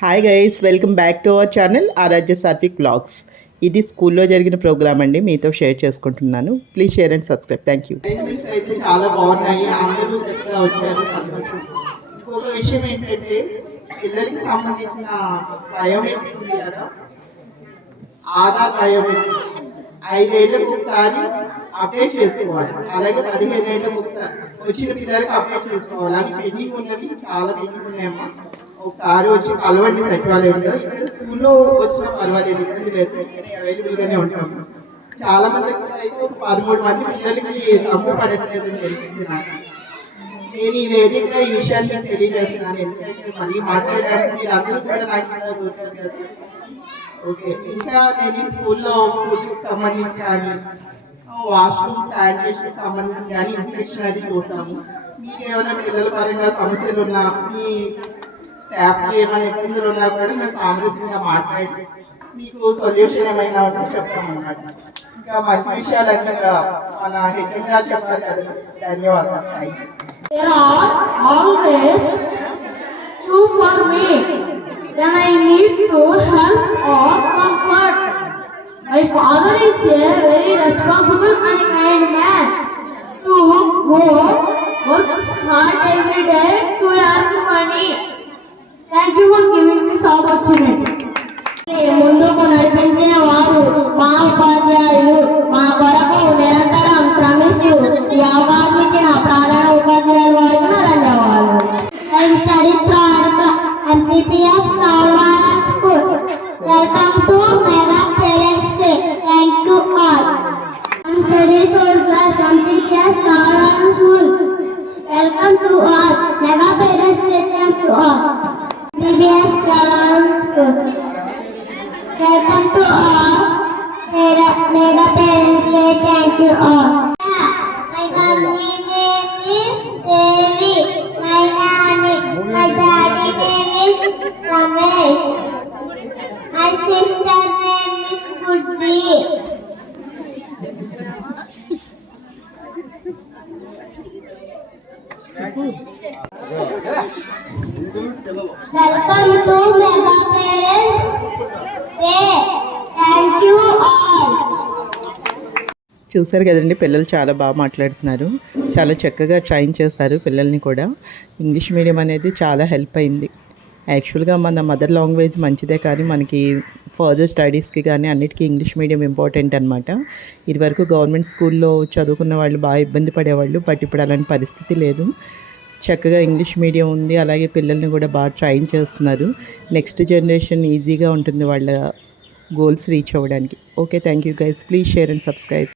Hi guys, welcome back to our channel Aaradhya Satvik blogs. ఇది స్కూల్లో జరిగిన ప్రోగ్రామ్ అండి, మీతో షేర్ చేసుకుంటున్నాను. Please share and subscribe. Thank you. చాలా బాగున్నాయి, అందరూ వచ్చారు. ఇంకొక విషయం ఏంటంటే పిల్లలకి సంబంధించిన బయోమెట్రిక్ ఉంది కదా, ఆధార్ బయోమెట్రిక్ 5 ఏళ్ళకు ఒకసారి అప్డేట్ చేసుకోవాలి. అలాగే 15 ఏళ్ళకు ఒకసారి వచ్చిన పిల్లలకి అప్డేట్ చేసుకోవాలి. అవి పెండింగ్ ఉన్నవి, చాలా పెండింగ్ ఉన్నాయమ్మా. ఒకసారి వచ్చి కలవండి సచివాలయంలో. ఇక్కడ స్కూల్లో వచ్చినా పర్వాలేదు, ఇబ్బంది లేదు, ఇక్కడ అవైలబుల్గానే ఉంటాము. చాలా మంది అయితే ఒక 13 మంది పిల్లలకి అమ్ము పడట్లేదని తెలిసింది నాకు. నేను ఈ వేదికగా ఈ విషయాన్ని నేను తెలియజేస్తున్నాను, ఎందుకంటే మళ్ళీ మాట్లాడడానికి మీరు అందరూ కూడా నాకు కూడా దొరుకుతుంది కదా. ఓకే, ఇంకా నేను ఈ స్కూల్లో ఫుడ్కి సంబంధించి కానీ వాష్రూమ్ శానిటేషన్ సంబంధించి కానీ ఇన్స్పెక్షన్ అది చూస్తాము. మీరు ఏమైనా పిల్లల పరంగా సమస్యలు ఉన్నా, మీ స్టాఫ్కి ఏమైనా ఇబ్బందులు ఉన్నా కూడా మేము సామరస్యంగా మాట్లాడి మీకు సొల్యూషన్ ఏమైనా ఉంటే చెప్తామన్నమాట. ఇంకా మంచి విషయాలన్నీ మన హెచ్ఎంగా చెప్పాలి కదా. ధన్యవాదాలు. There are always two for me when I need to help or comfort. My father is a very responsible and kind man to go work hard every day to earn money. Thank you for giving me this opportunity. ముందుకు నడిపించిన వారు మా ఉపాధ్యాయులు, మా కొరకు నిరంతరం శ్రమిస్తూ ఈ అవకాశం ఇచ్చిన ప్రధాన ఉపాధ్యాయులు వారికి నా ధన్యవాదాలు. I studied throughout MPPS Kaulwara School. Welcome to Mega Parents Day. Thank you all. I studied third class MPPS Kaulwara School. Welcome to all. Mega Parents Day. Thank you all. MPPS Kaulwara School. Welcome to all. Mega Parents Day. Thank you all. My mommy name is Devi. My daddy name is Ramesh. My sister name is Putri. Welcome to Mega Parents Day. Thank you all. చూసారు కదండి, పిల్లలు చాలా బాగా మాట్లాడుతున్నారు, చాలా చక్కగా train చేస్తారు పిల్లల్ని కూడా. ఇంగ్లీష్ మీడియం అనేది చాలా హెల్ప్ అయింది. యాక్చువల్గా మన మదర్ లాంగ్వేజ్ మంచిదే, కానీ మనకి ఫర్దర్ స్టడీస్కి కానీ అన్నిటికీ ఇంగ్లీష్ మీడియం ఇంపార్టెంట్ అనమాట. ఇదివరకు గవర్నమెంట్ స్కూల్లో చదువుకున్న వాళ్ళు బాగా ఇబ్బంది పడేవాళ్ళు, బట్ ఇప్పుడు అలాంటి పరిస్థితి లేదు. చక్కగా ఇంగ్లీష్ మీడియం ఉంది, అలాగే పిల్లల్ని కూడా బాగా ట్రైన్ చేస్తున్నారు. నెక్స్ట్ జనరేషన్ ఈజీగా ఉంటుంది వాళ్ళ గోల్స్ రీచ్ అవ్వడానికి. Okay, thank you guys. Please share and subscribe.